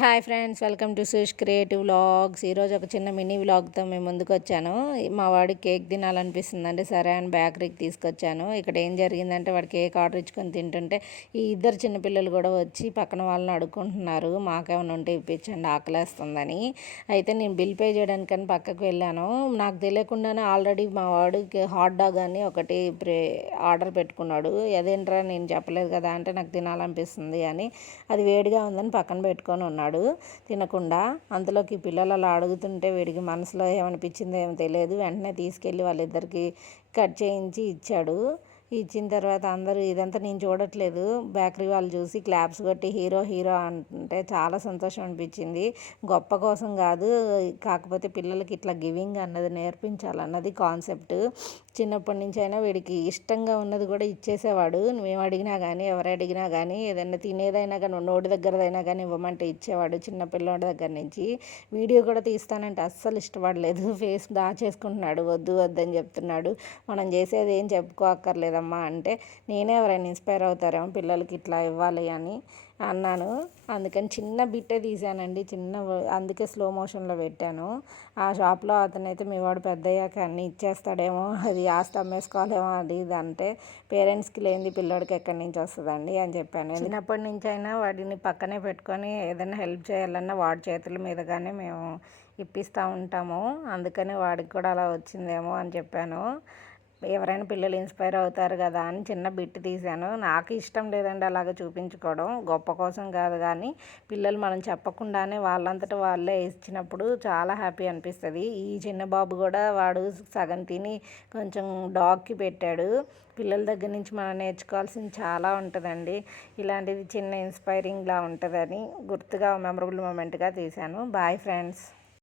Hi friends, welcome to సుష్ creative vlogs. ఈరోజు ఒక చిన్న మినీ వ్లాగ్తో మేము ముందుకు వచ్చాను. మా వాడికి కేక్ తినాలనిపిస్తుందంటే సరే అని బేకరీకి తీసుకొచ్చాను. ఇక్కడ ఏం జరిగిందంటే వాడు కేక్ ఆర్డర్ ఇచ్చుకొని తింటుంటే ఈ ఇద్దరు చిన్నపిల్లలు కూడా వచ్చి పక్కన వాళ్ళని అడుక్కుంటున్నారు, మాకేమైనా ఉంటే ఇప్పించండి ఆకలేస్తుందని. అయితే నేను బిల్ పే చేయడానికని పక్కకు వెళ్ళాను. నాకు తెలియకుండానే ఆల్రెడీ మా వాడికి హాట్ డాగ్ అని ఒకటి ఆర్డర్ పెట్టుకున్నాడు. అదేంట్రా నేను చెప్పలేదు కదా అంటే నాకు తినాలనిపిస్తుంది అని, అది వేడిగా ఉందని పక్కన పెట్టుకొని ఉన్నాడు తినకుండా. అంతలోకి పిల్లలు అలా అడుగుతుంటే వీడికి మనసులో ఏమనిపించిందో ఏమో తెలియదు, వెంటనే తీసుకెళ్ళి వాళ్ళిద్దరికి కట్ చేయించి ఇచ్చాడు. ఇచ్చిన తర్వాత అందరూ ఇదంతా నేను చూడట్లేదు, బేకరీ వాళ్ళు చూసి క్లాప్స్ కొట్టి హీరో హీరో అంటే చాలా సంతోషం అనిపించింది. గొప్ప కోసం కాదు, కాకపోతే పిల్లలకి ఇట్లా గివింగ్ అన్నది నేర్పించాలన్నది కాన్సెప్ట్. చిన్నప్పటి నుంచి అయినా వీడికి ఇష్టంగా ఉన్నది కూడా ఇచ్చేసేవాడు. మేము అడిగినా కానీ ఎవరు అడిగినా కానీ ఏదైనా తినేదైనా కానీ నోటి దగ్గరదైనా కానీ ఇవ్వమంటే ఇచ్చేవాడు చిన్నపిల్లోడి దగ్గర నుంచి. వీడియో కూడా తీస్తానంటే అస్సలు ఇష్టపడలేదు, ఫేస్ దాచేసుకుంటున్నాడు, వద్దు వద్దని చెప్తున్నాడు. మనం చేసేది ఏం చెప్పుకోక్కర్లేదమ్మా అంటే నేనే ఎవరైనా ఇన్స్పైర్ అవుతారేమో పిల్లలకి ఇట్లా ఇవ్వాలి అని అన్నాను. అందుకని చిన్న బిట్టే తీసానండి, అందుకే స్లో మోషన్లో పెట్టాను. ఆ షాప్లో అతనైతే మీ వాడు పెద్దయ్యాక అన్నీ ఇచ్చేస్తాడేమో, అది ఆస్తి అమ్మేసుకోవాలేమో అది ఇది అంటే, పేరెంట్స్కి లేనిది పిల్లోడికి ఎక్కడి నుంచి వస్తుందండి అని చెప్పాను. చిన్నప్పటి నుంచి అయినా వాడిని పక్కనే పెట్టుకొని ఏదైనా హెల్ప్ చేయాలన్నా వాడి చేతుల మీదుగానే మేము ఇప్పిస్తూ ఉంటాము. అందుకని వాడికి కూడా అలా వచ్చిందేమో అని చెప్పాను. ఎవరైనా పిల్లలు ఇన్స్పైర్ అవుతారు కదా అని చిన్న బిట్ తీశాను. నాకు ఇష్టం లేదండి అలాగ చూపించుకోవడం, గొప్ప కోసం కాదు, కానీ పిల్లలు మనం చెప్పకుండానే వాళ్ళంతటా వాళ్ళే ఇచ్చినప్పుడు చాలా హ్యాపీ అనిపిస్తుంది. ఈ చిన్న బాబు కూడా వాడు సగం తిని కొంచెం డాగ్కి పెట్టాడు. పిల్లల దగ్గర నుంచి మనం నేర్చుకోవాల్సింది చాలా ఉంటుందండి. ఇలాంటిది చిన్న ఇన్స్పైరింగ్లా ఉంటుందని గుర్తుగా మెమరబుల్ మూమెంట్గా తీశాను. Bye friends.